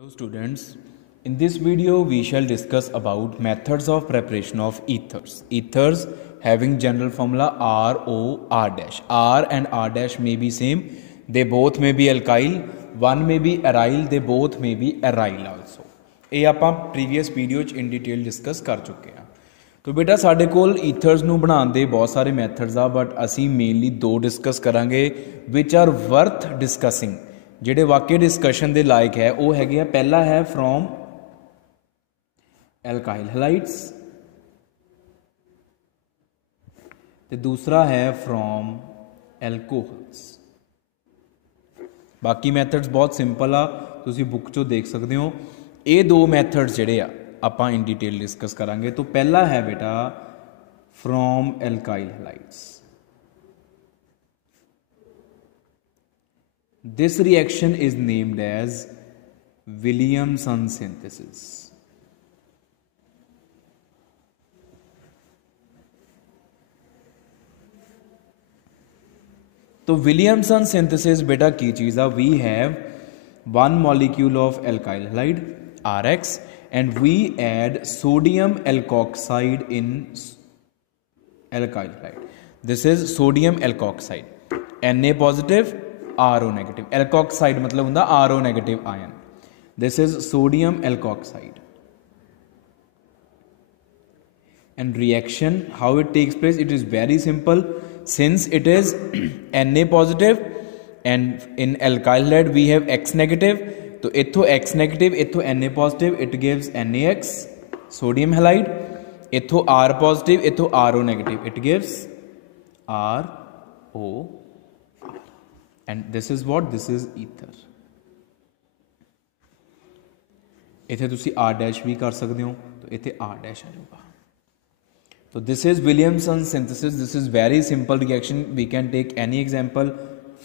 Hello students, in this video we shall discuss about methods of preparation of ethers. Ethers having general formula ROR dash. R and R dash may be same, they both may be alkyl, one may be aryl, they both may be aryl also. ये ਆਪਾਂ previous video च in detail discuss कर चुके हैं। तो बेटा साढ़े कोल ethers ਨੂੰ ਬਣਾਉਣ ਦੇ बहुत सारे methods ਆ, but ਅਸੀਂ mainly दो discuss करांगे which are worth discussing। ਜਿਹੜੇ ਵਾਕਈ डिस्कशन ਦੇ ਲਾਇਕ है वो है पहला है फ्रॉम एल्काइल हैलाइड्स ते दूसरा है फ्रॉम एल्कोहल्स। बाकी मैथड्स बहुत सिंपल आ, तुसी बुक चो देख सकते हो। ये दो मैथड्स जिहड़े आ आपां इन डिटेल डिस्कस करांगे। तो पहला है बेटा from alkyl halides. This reaction is named as Williamson synthesis. तो Williamson synthesis बेटा की चीज़ है, we have one molecule of alkyl halide RX and we add sodium alkoxide in alkyl halide. This is sodium alkoxide, Na positive RO negative, alkoxide मतलब होंदा RO negative ion. This is sodium alkoxide. And reaction, how it takes place, it is very simple. Since it is Na positive and in alkyl halide we have X negative, तो इथो X negative, इथो Na positive, it gives NaX, sodium halide. इथो R positive, इथो RO negative, it gives RO. And this is what? This is ether. इथे तुसी R dash भी कर सकते हो, तो इथे R dash आ जाएगा। तो this is Williamson synthesis. This is very simple reaction. We can take any example.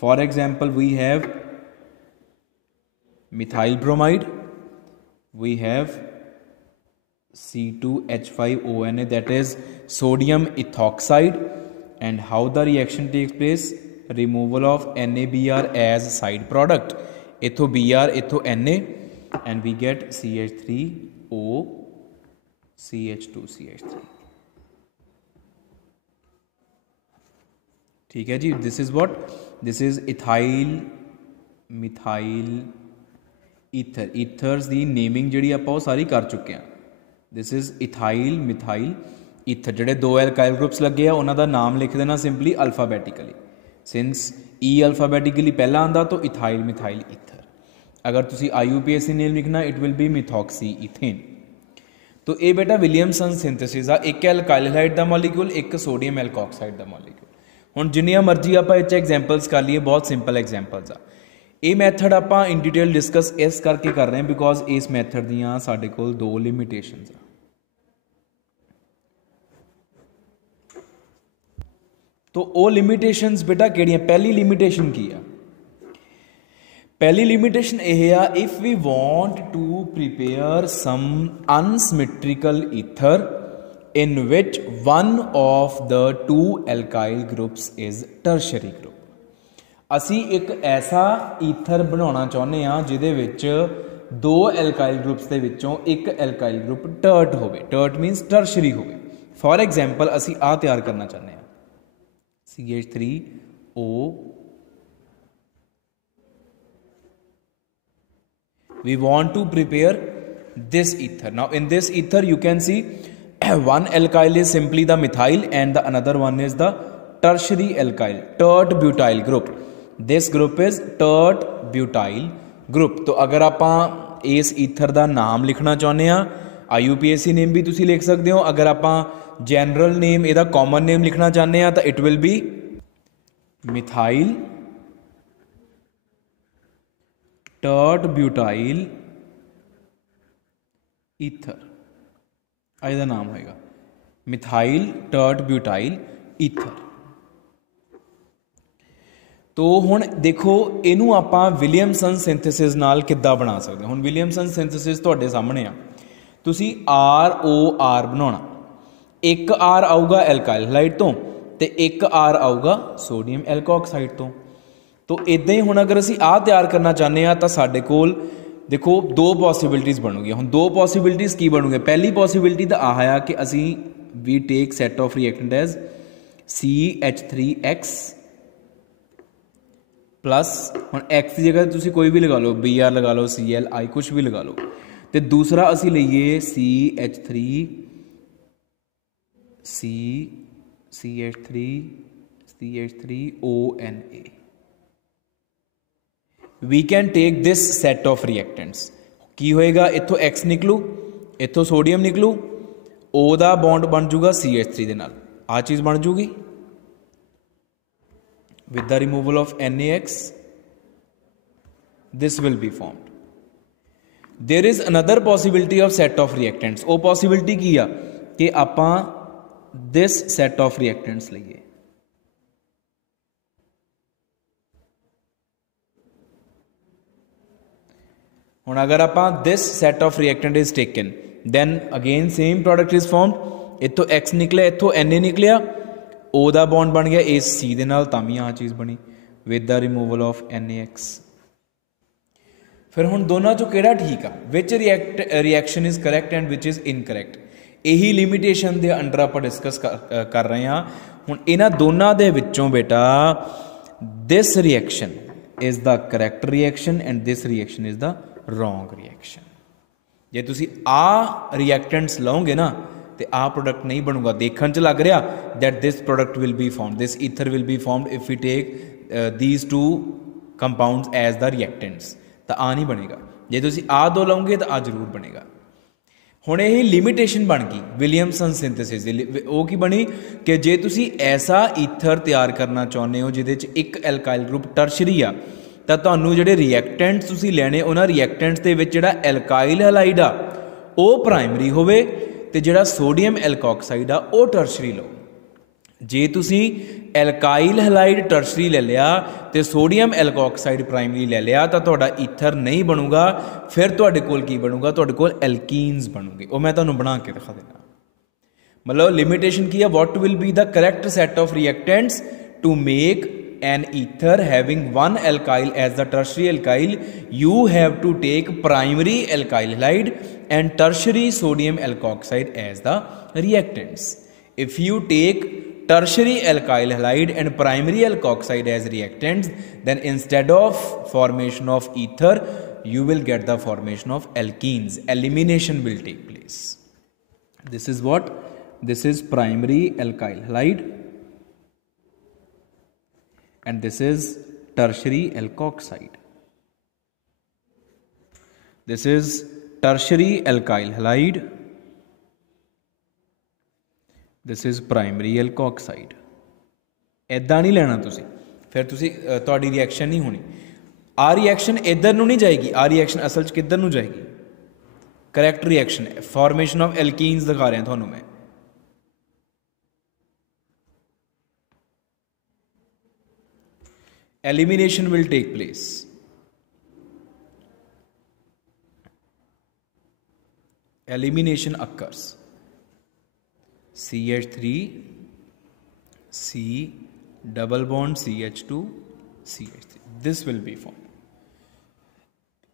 For example, we have methyl bromide. We have C2H5ONa, that is sodium ethoxide. And how the reaction takes place? Removal of NaBr as side product. Itho Br, itho Na, and we get CH3O, CH2, CH3. ठीक है जी, this is what? This is ethyl, methyl, ether. Ethers the naming जिहड़ी आपां सारी कर चुके हैं। This is ethyl, methyl, ether. जिहड़े दो alkyl groups लगे हैं उन्हां दा नाम लिख देना simply alphabetically. Since E alphabetically पहला आंदा तो इथाइल मिथाइल ईथर। अगर तुसी IUPAC नेम लिखना it will B methoxy ethane. तो ये बेटा विलियमसन सिंथेसिस आ, एक एल्काइल हैलाइड दा मॉलिक्यूल, एक सोडियम एल्कोक्साइड दा मॉलिक्यूल। हुण जिन्नियां मर्जी आपां इच एग्जांपल्स कर लिए, बहुत सिंपल एग्जांपल्स आ। ये मैथड आपां इन डिटेल डिस्कस इस करके कर रहे हैं बिकॉज इस मैथड दियां साडे कोल दो लिमिटेशनस आ। तो वो लिमिटेशंस बेटा केड़ियां? पहली लिमिटेशन की है? पहली लिमिटेशन यह है, if we want to prepare some unsymmetrical ether in which one of the two alkyl groups is tertiary group. असी एक ऐसा ईथर बनाना चाहते हैं जिहदे विच दो एल्काइल ग्रुप्स दे विचों एक एल्काइल ग्रुप टर्ट होवे। टर्ट मीनस टर्शरी होवे। फॉर एग्जाम्पल असी आ तैयार करना चाहते हैं CH3O, we want to prepare this ether. Now in this ether you can see one alkyl is simply the methyl and the another one is the tertiary alkyl, tert butyl group. This group is tert butyl group. तो अगर आपां इस ether दा नाम लिखना चाहते हैं, IUPAC name भी तुसी लिख सकते हो। अगर आपां जनरल नेम इहदा कॉमन नेम लिखना चाहते हैं तो it will be methyl tert butyl ether. इहदा नाम होएगा मिथाइल टर्ट ब्यूटाइल ईथर। तो हुण देखो इनू आपां विलियमसन सिंथेसिस नाल किद्दां बना सकते। हुण विलियमसन सिंथेसिस तुहाडे सामने आ, तुसी ROR बनाउणा। एक R आऊगा एल्काइल हैलाइड तो ते एक R आऊगा सोडियम एल्कोक्साइड तो। तो इदां ही हुण अगर असीं आ तैयार करना चाहते हैं तो साडे कोल देखो दो पॉसिबिलिटीज़ बनूगी हुण दो पॉसिबिलिटीज़ की बनूगी पहली पॉसिबिलिटी तो आह आ कि असी we take set of reactant as CH3X plus हुण X की जगह तुसीं कोई भी लगा लो Br लगा लो ClI कुछ भी लगा लो तो दूसरा असी लईए CH3ONA we can take this set of reactants की होएगा इत्थों X निकलू इत्थों सोडियम निकलू O दा बॉन्ड बन जूगा CH3 दे नाल आ चीज़ बन जूगी with the removal of NaX this will be formed. There is another possibility of set of reactants वो possibility की आ कि आपां this set of reactants लईए हुण अगर आपां this set of reactant is taken then again same product is formed इत्थों X निकलिया इत्थों Na निकलिया O दा बॉन्ड बन गया इस C दे नाल तां भी आ चीज़ बनी with the removal of NaX फिर हुण दोनों चों किहड़ा ठीक आ which reaction is correct and which is incorrect यही लिमिटेशन दे अंडर आपां डिस्कस कर रहे हैं हुण इन्हां दोनों दे विच्चों बेटा this reaction is the correct reaction and this reaction is the wrong reaction जे तुसीं आ रिएक्टेंट्स लओगे ना तो आ प्रोडक्ट नहीं बनूगा देखने च लग रहा that this product will be formed this ether will be formed if we take these two compounds as the reactants तो आ नहीं बनेगा जे तुसीं आ दो लओगे तो आ जरूर बनेगा हुण यह लिमिटेशन बन गई विलियमसन सिंथेसिस वो की बनी कि जे तुसीं ऐसा ईथर तैयार करना चाहुंदे हो जिहदे च एक एल्काइल ग्रुप टर्शरी आ तां तुहानूं जिहड़े रिएक्टेंट्स तुसीं लैणे उन्हां रिएक्टेंट्स दे विच जिहड़ा एल्काइल हैलाइड आ वो प्राइमरी होवे ते जिहड़ा सोडियम एल्कोक्साइड आ वो टर्शरी लो जे तुसीं एल्काइल हैलाइड टर्शरी ले लिया तो सोडियम एल्कोक्साइड प्राइमरी ले लिया तो तुहाडा ईथर नहीं बनूगा फिर तुहाडे कोल की बनूगा तुहाडे कोल एल्कीन्स बनूगे वो मैं तुहानूं बना के दिखा देना मतलब लिमिटेशन की है what will be the correct set of reactants to make an ether having one alkyl as the tertiary alkyl you have to take primary alkyl halide and tertiary sodium alkoxide as the reactants if you take tertiary alkyl halide and primary alkoxide as reactants then instead of formation of ether you will get the formation of alkenes elimination will take place this is what this is primary alkyl halide and this is tertiary alkoxide this is tertiary alkyl halide this is primary alkoxide इदां नहीं लेना तुसी फिर तुसी तुहाडी reaction नहीं होनी आ reaction इधर नूं नहीं जाएगी आ रिएक्शन असल च किधर नूं जाएगी correct reaction formation of alkenes दिखा रहे हैं तुहानूं मैं elimination will take place elimination occurs CH3 C double bond CH2 CH3 this will be formed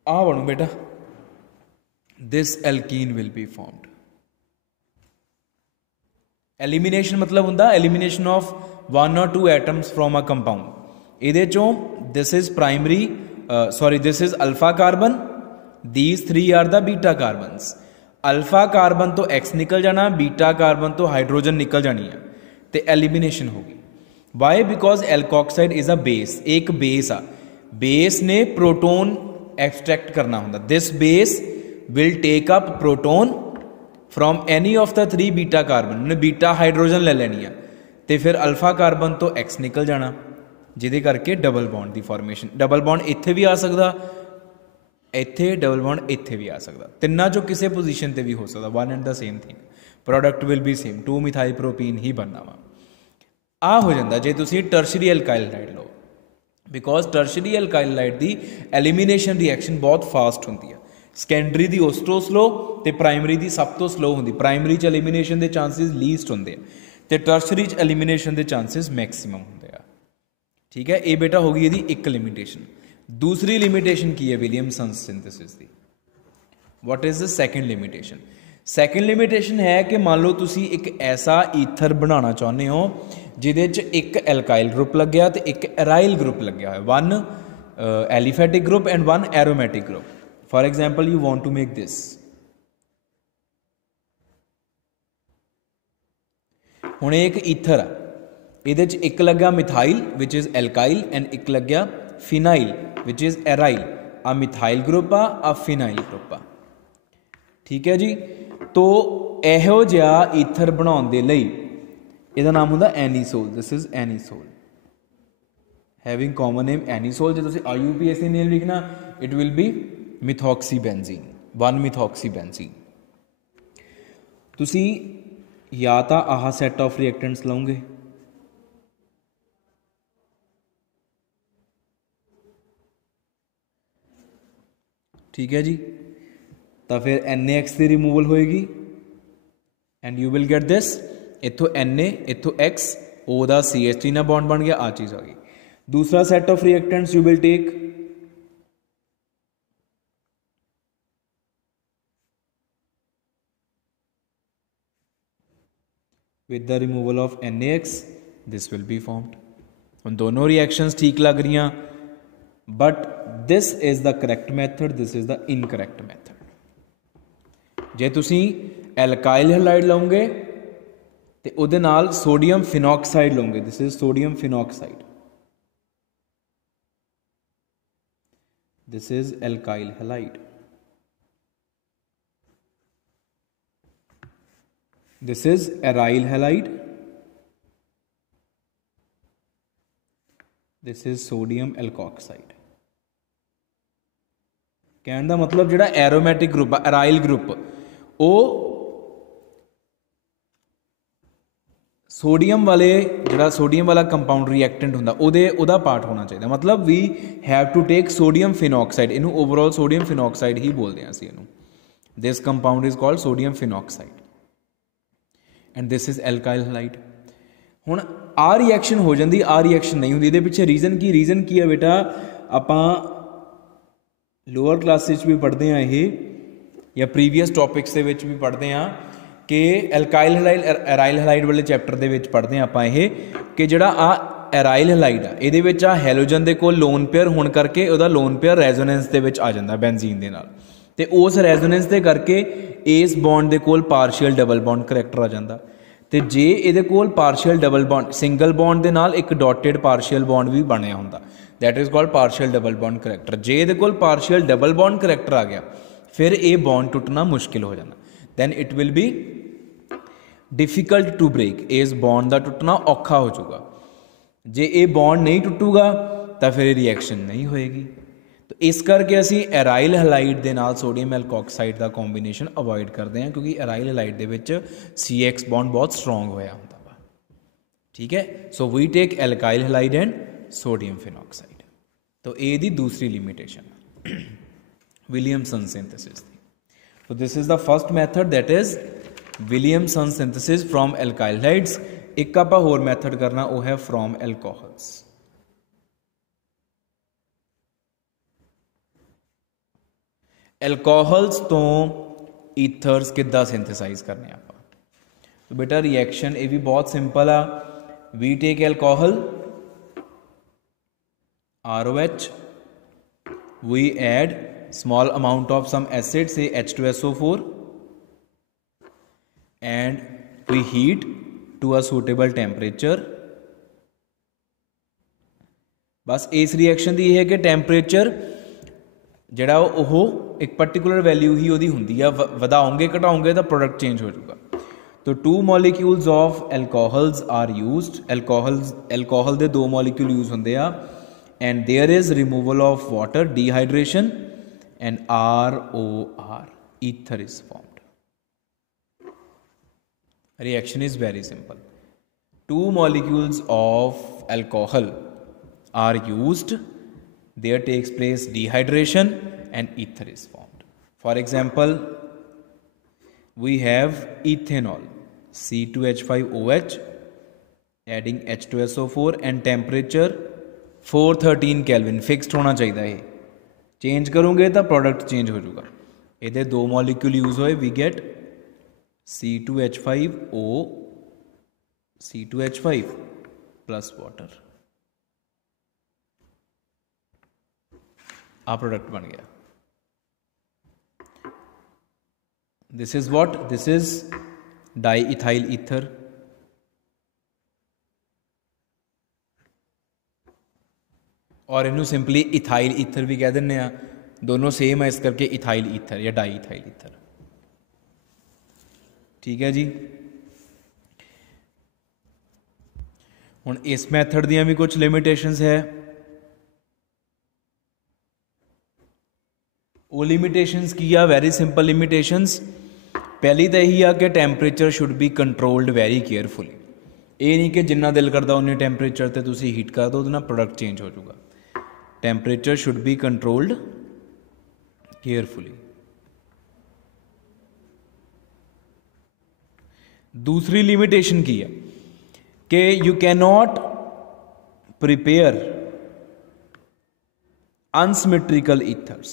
आ बनू बेटा this alkene will be formed elimination मतलब हुंदा elimination of one or two atoms from a compound ਇਹਦੇ ਚੋਂ this is primary this is alpha carbon these three are the beta carbons alpha carbon तो X निकल जाना beta carbon तो hydrogen निकल जानी है तो एलिमिनेशन होगी why because alkoxide is a base एक बेस आ बेस ने प्रोटोन एक्सट्रैक्ट करना होंदा this base will take up proton from any of the three beta carbon ने बीटा हाइड्रोजन ले लेनी है तो फिर अल्फा कार्बन तो X निकल जाना जिहदे करके डबल बॉन्ड की फॉर्मेशन डबल बॉन्ड इत्थे भी आ सकदा इत्थे डबल बॉन्ड इत्थे भी आ सकदा तिन्ना जो किसी पोजीशन ते भी हो सकदा one and the same thing product will be same 2 methyl propene ही बनना वा आ हो जांदा जे तुसीं टर्शरी एल्काइल हाइड लो बिकॉज टर्शरी एल्काइल हाइड दी एलिमिनेशन रिएक्शन बहुत फास्ट होंदी है सैकेंडरी दी उस तो स्लो ते प्राइमरी दी सब तो स्लो होंदी प्राइमरी च एलिमिनेशन के चांसिस लीस्ट होंदे ते टर्शरी च एलिमिनेशन के चांसिस मैक्सिमम होंदे ठीक है ये बेटा होगी यदि एक लिमिटेशन दूसरी लिमिटेशन की है विलियमसन सिंथेसिस की what is the second limitation? Second limitation है कि मान लो तुसी एक ऐसा ईथर बनाना चाहते हो जिहदे च एक एल्काइल ग्रुप लग्या तो एक एराइल ग्रुप लग्या है, one aliphatic group and one aromatic group. For example you want to make this. हुण एक ईथर आ, इहदे च एक लग्या methyl which is alkyl and एक लग्या फिनाइल विच इज़ एराइल. आ मिथाइल ग्रुप आ फिनाइल ग्रुप आ. ठीक है जी. तो इहो जिहा ईथर बनाउण दे लई इहदा नाम हुंदा anisole. This is anisole, having common name anisole. जो तुसीं IUPAC नेम लिखना it will be methoxybenzene, 1 methoxybenzene. तुसीं या तो आह सैट ऑफ रिएक्टेंट्स लओगे, ठीक है जी, तो फिर NaX की रिमूवल होएगी and you will get this. इथों Na, इथों X, O का CH3 ना बॉन्ड बन गया, आ चीज़ आ गई. दूसरा set of reactants you will take with the removal of NaX, this will be formed. उन दोनों रिएक्शंस ठीक लग रही, but this is the correct method, this is the incorrect method. जे तुसीं एल्काइल हैलाइड लओगे तो उहदे नाल सोडियम फिनॉक्साइड लओगे. This is sodium phenoxide, this is alkyl halide. This is aryl halide, this is sodium alkoxide. कहने का मतलब जिहड़ा एरोमैटिक ग्रुप आ, एराइल ग्रुप, वो सोडियम वाले जिहड़ा सोडियम वाला कंपाउंड रिएक्टेंट हुंदा उहदा पार्ट होना चाहिए. मतलब we have to take sodium phenoxide. इनू ओवरऑल सोडियम फिनॉक्साइड ही बोलते हैं असीं इनू. This compound is called sodium phenoxide and this is alkyl halide. हुण आ रिएक्शन हो जाती, आ रिएक्शन नहीं होंदी. इहदे पिछे रीजन की है बेटा, आपां लोअर क्लासिस भी पढ़ते हैं ये या प्रीवियस टॉपिक्स के भी पढ़ते हैं कि एल्काइल हैलाइड एराइल हैलाइड वाले चैप्टर के पढ़ते हैं आपां ये कि जिहड़ा आ एराइल हैलाइड आ इहदे विच आ हैलोजन दे कोल लोन पेयर होने करके उहदा लोन पेयर रेजोनेंस दे विच आ जांदा बेंजीन दे नाल, ते उस रेजोनेंस दे करके इस बॉन्ड दे कोल पार्शियल डबल बॉन्ड करैक्टर आ जांदा. ते जे इहदे कोल partial double bond single bond दे नाल एक डॉटेड पार्शियल बॉन्ड भी बनया हुंदा, that is called partial double bond character. जे इहदे कोल पार्शियल डबल बॉन्ड करैक्टर आ गया फिर ये बॉन्ड टुटना मुश्किल हो जाना. Then it will be difficult to break. इस बॉन्ड का टुटना औखा हो जाऊगा. जे ये बॉन्ड नहीं टुटूगा तो फिर रिएक्शन नहीं होएगी. तो इस करके असी एराइल हैलाइड के नाल सोडियम एल्कोक्साइड का कॉम्बीनेशन अवॉइड करते हैं क्योंकि एराइल हैलाइड के विच CX बॉन्ड बहुत स्ट्रोंग होया होंदा वा. ठीक है. So we take alkyl halide and sodium phenoxide. तो ये दी दूसरी limitation Williamson synthesis. So this is the first method, that is Williamson synthesis from alkyl halides. एक आप होर मैथड करना वो है from alcohols. alcohols तो ईथर्स किद्दां सिंथेसाइज करने आप. तो बेटा रिएक्शन ये भी बहुत सिंपल आ. We take alcohol ROH, we add small amount of some acid, say H2SO4, and we heat to a suitable temperature. बस इस रिएक्शन की है कि टैंपरेचर जिहड़ा वो एक पर्टिकुलर वैल्यू ही उहदी हुंदी है, वधाओगे घटाओगे तो प्रोडक्ट चेंज हो जाएगा. तो 2 molecules of alcohols are used. Alcohol दे 2 मॉलिक्यूल यूज होंदे आ and there is removal of water, dehydration, and ROR, ether is formed. Reaction is very simple. 2 molecules of alcohol are used, there takes place dehydration and ether is formed. For example, we have ethanol, C2H5OH, adding H2SO4 and temperature 413 kelvin fixed होना चाहिए. ये change करोगे तो product change हो जाएगा. ਇਹਦੇ दो molecule use होए, we get C2H5O C2H5 plus water. आ प्रोडक्ट बन गया। This is what, this is diethyl ether. और इनू सिंपली इथाइल ईथर भी कह दें, दोनों सेम है इस करके इथाइल ईथर या डाई इथाइल ईथर। ठीक है जी। हुण इस मैथड दियां भी कुछ लिमिटेशंस है। वो लिमिटेशंस की आ, वैरी सिंपल लिमिटेशंस। पहली तो यही आ कि temperature should be controlled very carefully. ये नहीं कि जिन्ना दिल करता उन्ने टैंपरेचर ते तुसी हीट कर दो, ना प्रोडक्ट चेंज हो जाऊगा। Temperature should be controlled carefully. दूसरी लिमिटेशन की है कि you can not prepare unsymmetrical ethers.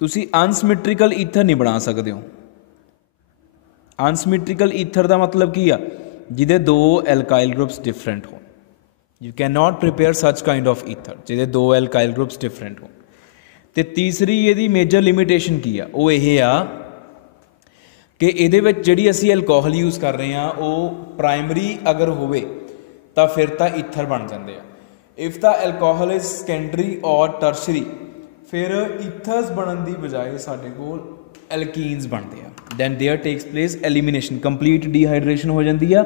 तुसी अनसिमेट्रिकल ईथर नहीं बना सकते हो। अनसिमेट्रिकल ईथर का मतलब की आ, जिदे दो एल्काइल ग्रुप्स डिफरेंट हो। You can not prepare such kind of ether जिदे दो एल्काइल ग्रुप्स डिफरेंट हो। तो तीसरी ये मेजर लिमिटेशन की आ, वो ये आ कि ये जी असी एल्कोहल यूज़ कर रहे हैं वो प्राइमरी अगर होवे तो फिर तो ईथर बन जाते हैं। If the alcohol is secondary और टर्शरी फिर ईथर्स बनने की बजाय साढ़े को एल्कीन्स बनते हैं। Then there takes place elimination, complete dehydration हो जाती है।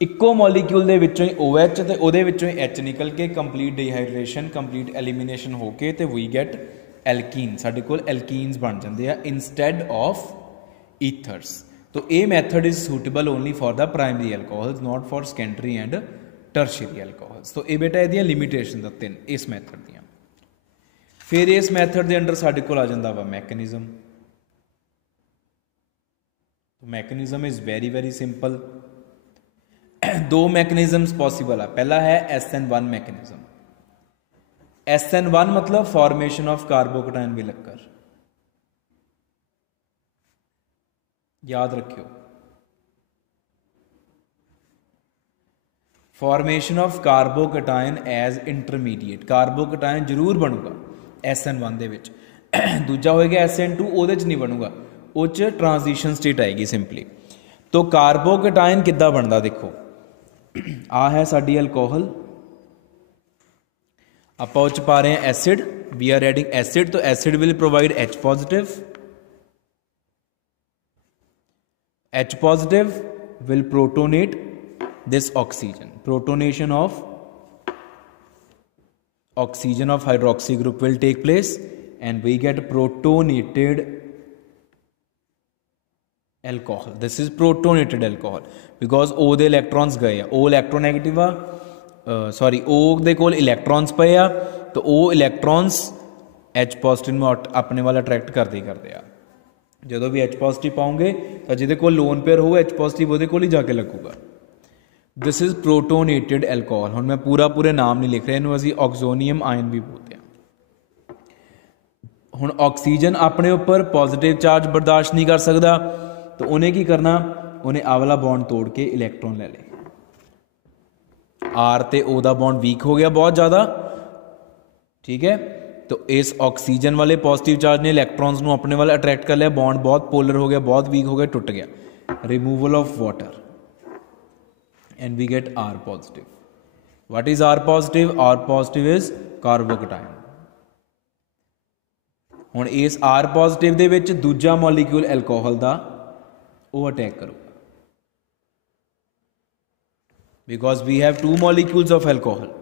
इक्को मॉलीक्यूल के विचों ही OH तो वो H निकल के कंप्लीट डिहाइड्रेशन कंप्लीट एलिमिनेशन होके तो वी गेट एल्कीन। साढ़े को एल्कीन्स बन जाते हैं इंस्टैड ऑफ ईथर्स। तो ये method is suitable only for the primary alcohols, not for secondary and tertiary alcohols. तो ये बेटा ये लिमिटेशन तीन इस मैथड दियाँ। फिर इस मैथड के अंडर साढ़े को आ जाता वा mechanism. Mechanism is very very simple. दो मैकेनिज्म्स पॉसिबल है। पहला है SN1 मैकेनिज्म। SN1 मतलब formation of carbocation will occur. याद रखियो, formation of carbocation as intermediate. Carbocation जरूर बनूगा SN1 दे विच। दूजा होएगा SN2, ਉਹਦੇ ਚ नहीं बनूगा, ਉਹ ਚ ट्रांजिशन स्टेट आएगी सिंपली। तो कार्बोकटायन किद्दां बनदा देखो, आ है साडी एल्कोहल, आपां उह च पा रहे हैं acid, we are adding acid. तो acid will provide H positive, H positive will protonate this oxygen. Protonation of oxygen of hydroxy group will take place and we get protonated alcohol. This is protonated alcohol because O ਦੇ electrons ਗਏ ਆ, O electronegative ਆ, sorry O ਦੇ ਕੋਲ electrons ਪਏ ਆ, तो O electrons H positive ਨੂੰ ਆਪਣੇ ਵੱਲ ਅਟਰੈਕਟ ਕਰਦੇ ਆ। ਜਦੋਂ भी H पॉजिटिव पाओगे तो ਜਿਹਦੇ ਕੋਲ ਲੋਨ पेयर हो H पॉजिटिव ਉਹਦੇ ਕੋਲ ही जाके लगूगा। This is protonated alcohol. ਹੁਣ मैं पूरे नाम नहीं लिख रहा, ਇਹਨੂੰ ਅਸੀਂ ऑक्सोनियम आयन भी बोलते हैं। ਹੁਣ ऑक्सीजन अपने उपर पॉजिटिव चार्ज बर्दाश्त नहीं कर सकता, तो उन्हें की करना, उन्हें आ वाला बॉन्ड तोड़ के इलैक्ट्रॉन ले ले। R ते O दा बॉन्ड वीक हो गया बहुत ज़्यादा, ठीक है। तो इस ऑक्सीजन वाले पॉजिटिव चार्ज ने इलैक्ट्रॉन्स को अपने वाल अट्रैक्ट कर लिया, बॉन्ड बहुत पोलर हो गया, बहुत वीक हो गया, टुट गया। Removal of water and we get R positive. What is R positive? R positive is carbocation. हुण इस R पॉजिटिव दे विच दूजा मॉलीक्यूल एल्कोहल दा वो अटैक करूगा, because we have two molecules of alcohol.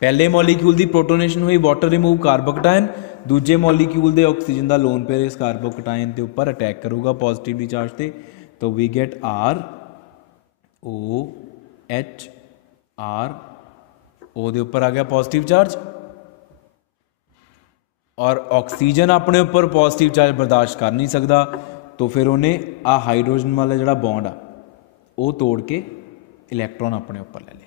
पहले मॉलीक्यूल की प्रोटोनेशन हुई, वाटर रिमूव कार्बोकटायन। दूजे मॉलीक्यूल के ऑक्सीजन का लोन पेयर इस कार्बोकटायन के उपर अटैक करूगा पॉजिटिवली चार्ज से, तो we get R O H R। O दे उपर आ गया पॉजिटिव चार्ज, और ऑक्सीजन अपने उपर पॉजिटिव चार्ज बर्दाश्त कर नहीं सकता, तो फिर उन्हें आ हाइड्रोजन वाला जोड़ा बॉन्ड आ वो तोड़ के इलैक्ट्रॉन अपने उपर ले ले।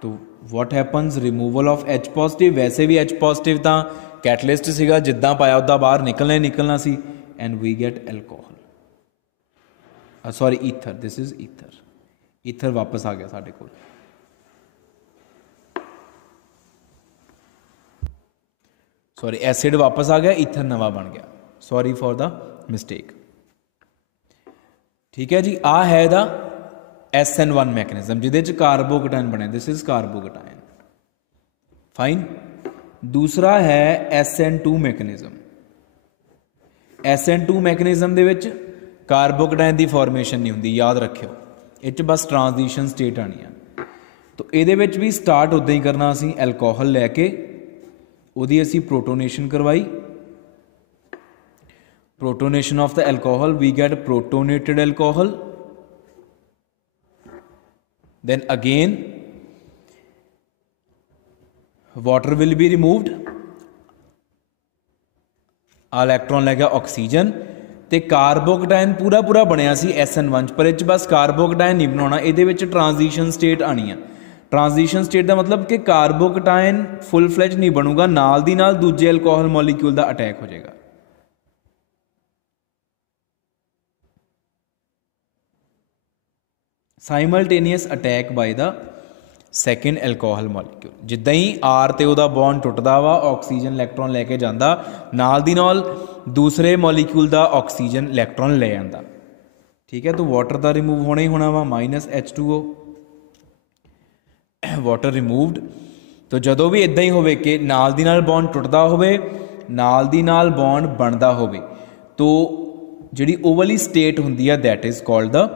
तो what happens removal of H positive, वैसे भी H positive ਤਾਂ कैटलिस्ट ਸੀਗਾ, जिद्दां पाया उद्दां बाहर निकलना ही निकलना सी, and we get alcohol, sorry ether, this is ether, ether वापस आ गया साडे कोल, सॉरी एसिड वापस आ गया, ईथर नवा बन गया, सॉरी फॉर द मिस्टेक। ठीक है जी, आ है दा SN1 मैकेनिज्म जिहदे च कार्बोकटायन बने, दिस इज कार्बोकटायन, फाइन। दूसरा है SN2 मैकेनिज्म। SN2 मैकेनिज्म दे विच कार्बोकटायन की फॉर्मेशन नहीं होंदी, याद रखियो, इस बस ट्रांजिशन स्टेट आनी है। तो ये भी स्टार्ट उदा ही करना, असी एल्कोहल लैके उहदी असी प्रोटोनेशन करवाई, protonation of the alcohol, we get protonated alcohol, then again water will be removed, electron लै गया ऑक्सीजन, तो कार्बोकटायन पूरा पूरा बनया सी SN1, पर इस बस कार्बोकटायन नहीं बनाना, ये ट्रांजिशन स्टेट आनी है। ट्रांजिशन स्टेट का मतलब कि कार्बोकटायन फुल फ्लैज नहीं बनूगा, नाल दी नाल दूजे एल्कोहल मॉलीक्यूल का अटैक हो जाएगा। Simultaneous attack by the second alcohol molecule, जिद्दां ही आर ते उहदा बॉन्ड टुटदा वा, ऑक्सीजन इलैक्ट्रॉन लैके जांदा, नाल दी नाल दूसरे मॉलीक्यूल का ऑक्सीजन इलैक्ट्रॉन ले जांदा। ठीक है, तो वाटर का रिमूव होना ही होना वा, -H2O, वाटर रिमूवड। तो जदों भी इदां ही होवे कि नाल दी नाल बॉन्ड टुटदा होवे, नाल दी नाल बॉन्ड बनदा होवे, तो जिहड़ी ओह वाली स्टेट हुंदी है that is called the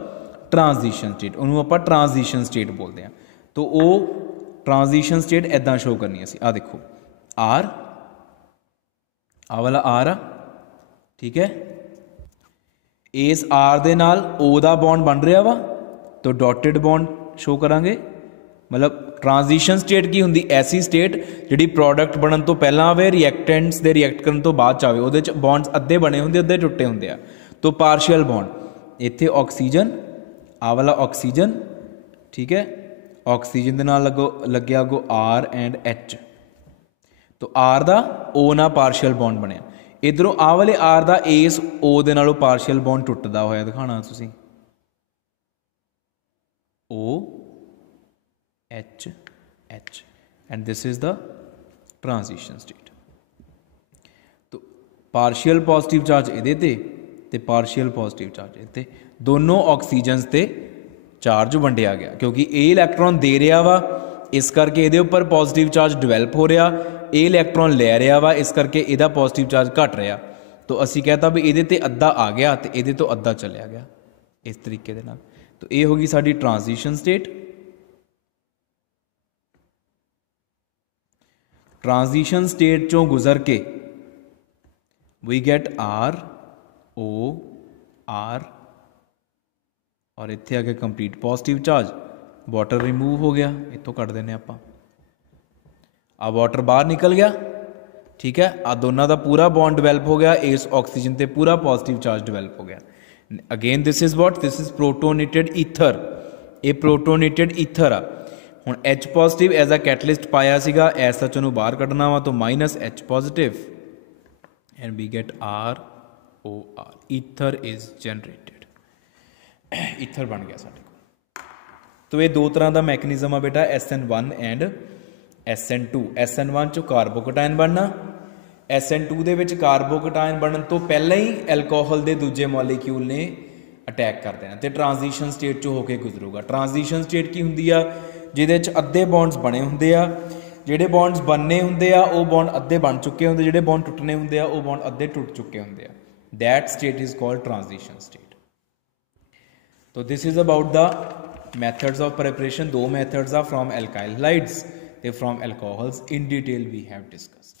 transition state, उन्होंने आप ट्रांजिशन स्टेट बोलते हैं। तो वो ट्रांजिशन स्टेट इदा शो करनी है, आ देखो आर, आ वाला आर आ, ठीक है, इस आर दे नाल ओ दा बॉन्ड बन रहा वा, तो डॉटेड बॉन्ड शो करांगे। मतलब ट्रांजिशन स्टेट की हुंदी, ऐसी स्टेट जिहड़ी प्रोडक्ट बनन तो पहला आवे, रिएक्टेंट्स दे रिएक्ट करन तो बाद च आवे, उहदे च बॉन्ड्स अद्धे बने हुंदे, अद्धे टुटे हुंदे आ, तो पार्शियल बॉन्ड, इत्थे ऑक्सीजन, आ वाला ऑक्सीजन, ठीक है, ऑक्सीजन के नाल लगे अगो आर एंड H, तो आर दा ओ ना पार्शियल बॉन्ड बनया, इधरों आ वाले आर दा इस ओ दे नालों पार्शियल बॉन्ड टुटदा होया दिखाना तुसीं, O H H, and this is the transition state. तो पार्शियल पॉजिटिव चार्ज इहदे ते पार्शियल पॉजिटिव चार्ज इत्थे, दोनों ऑक्सीजन से चार्ज वंडिया गया, क्योंकि ए इलैक्ट्रॉन दे रहा वा, इस करके ये उपर पॉजिटिव चार्ज डिवेलप हो रहा, ए इलैक्ट्रॉन ले रहा वा, इस करके यदा पॉजिटिव चार्ज घट रहा, तो असी कहता भी ये अद्धा आ गया तो ये तो अद्धा चलिया गया, इस तरीके दे नाल। तो ये होगी साडी ट्रांजिशन स्टेट। ट्रांजिशन स्टेट चों गुजर के we get R O R, और इत्थे आके complete positive charge, water remove हो गया, इतों कट देने आप, आ वाटर बाहर निकल गया, ठीक है, आ दोनों का पूरा बॉन्ड डिवेलप हो गया, इस ऑक्सीजन ते पूरा पॉजिटिव चार्ज डिवेलप हो गया। Again this is what, this is protonated ether, ये प्रोटोनेटेड ईथर आ। हुण H positive as a catalyst पाया सीगा, एज सच उन्होंने बाहर कढ़ना वा, तो -H positive and we get ROR, ether is generated, ether बन गया साढ़े को। तो ये दो तरह का मैकेनिज्म आ बेटा, SN1 एंड SN2। SN1 चो कार्बोकटायन बनना, SN2 दे विच कार्बोकटायन बनन तो पहले ही एल्कोहल के दूजे मॉलीक्यूल ने अटैक कर देना, तो ट्रांजिशन स्टेट चो होके गुजरूगा। ट्रांजिशन स्टेट की हुंदी आ, जिहदे च अद्धे बॉन्ड्स बने हुंदे आ, जिहड़े बॉन्ड्स बनने हुंदे आ वो बॉन्ड अद्धे बन चुके हुंदे, जिहड़े बॉन्ड टुटने हुंदे आ वो बॉन्ड अद्धे टुट चुके हुंदे आ, that state is called transition state. तो this is about the methods of preparation. दो methods are from alkyl halides, they from alcohols in detail we have discussed.